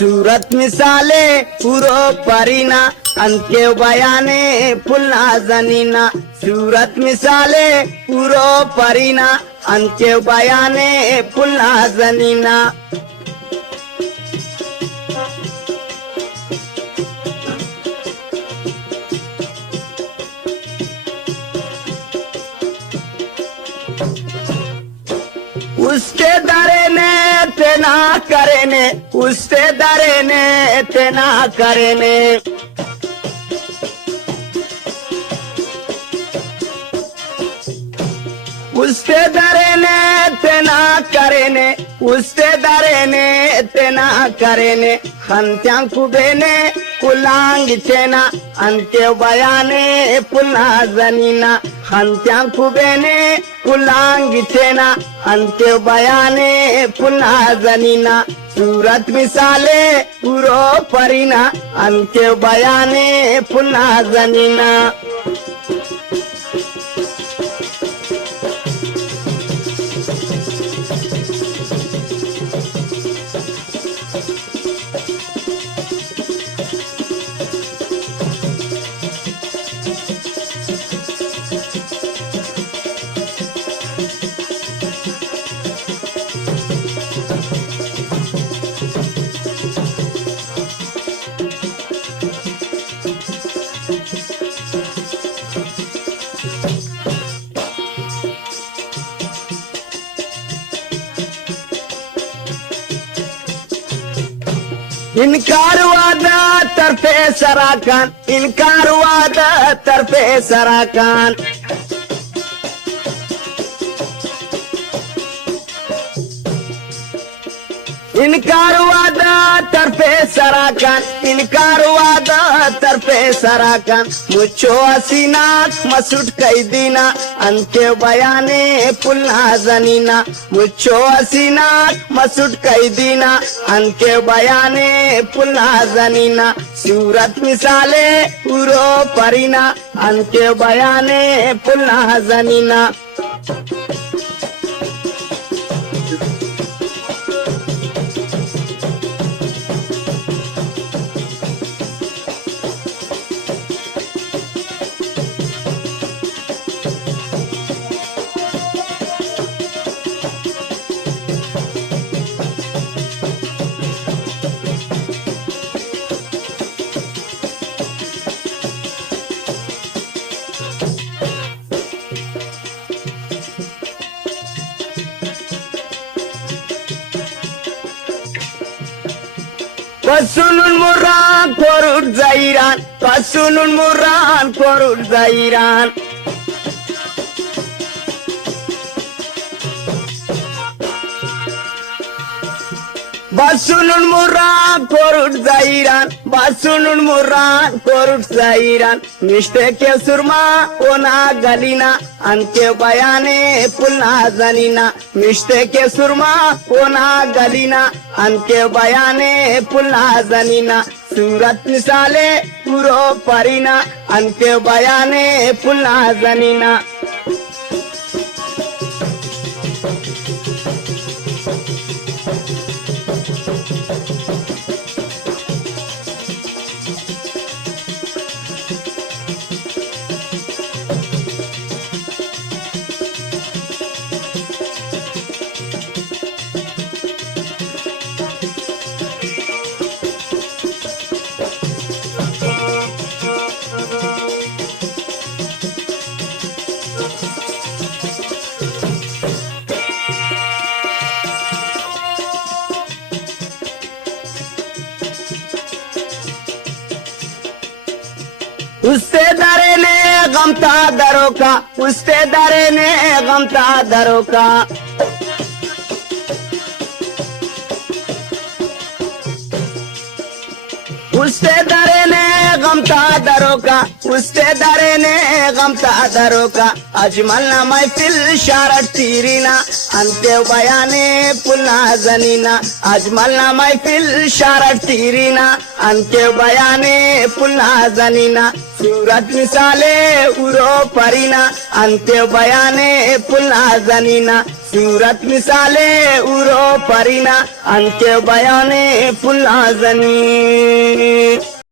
सूरत मिसाले पुरो परिना अंत्य बयाने पुन्हा जनीना सूरत मिसाले पुरो परिना अंत्य बयाने पुन्हा जनीना उसके दरे ने तेना करे ने उसके दरे ने तेना करे ने उसके दरे ने तेना करे ने उसके दरे ने तेना करे ने खंत्यां कुबेने कुलांग चेना अंत्य बयाने पुन्हा जनीना खंत्यां कुबेने कुलांग चेना अंत्य बयाने पुन्हा जनीना सूरत मिसाले पुरो परिना अंत्य बयाने पुन्हा जनीना इनकार वादा तरफे सराकान इनकार वादा तरफे सराकान इनकार वादा तरफे सराकान इनकार वादा तरफे सराकान मुझो हसीनाक मसूट कैदीना अंत्य बयाने पुन्हा जनीना मुझो हसीनाक मसूट कैदीना अंत्य बयाने पुन्हा जनीना सूरत मिसाले पुरो परिना अंत्य बयाने पुन्हा जनीना Pasunun murran korur zairan Pasunun murran korur zairan Basunun murran korur zairan Basunun murran korur zairan Mishteke surma ona galina Anke bayane pulla zanina Mishteke surma ona galina Anke bayane pulla zanina Surat misale puro parina Anke bayane pulla zanina उससे दरे ने गमता दरों का उससे दरे ने गमता दरों का उससे दरे ने गमता दरों का उससे दरे ने गमता दरों का अजमल ना महफिल शारट तीरीना अंत्य बयाने पुन्हा जनीना अजमल ना महफिल शारट तीरीना अंत्य बयाने पुन्हा जनीना सूरत मिसाले उरो परिना अंत्य बयाने पुन्हा जनीना सूरत मिसाले उरो परिना अंके बयाने फुल्ला जनी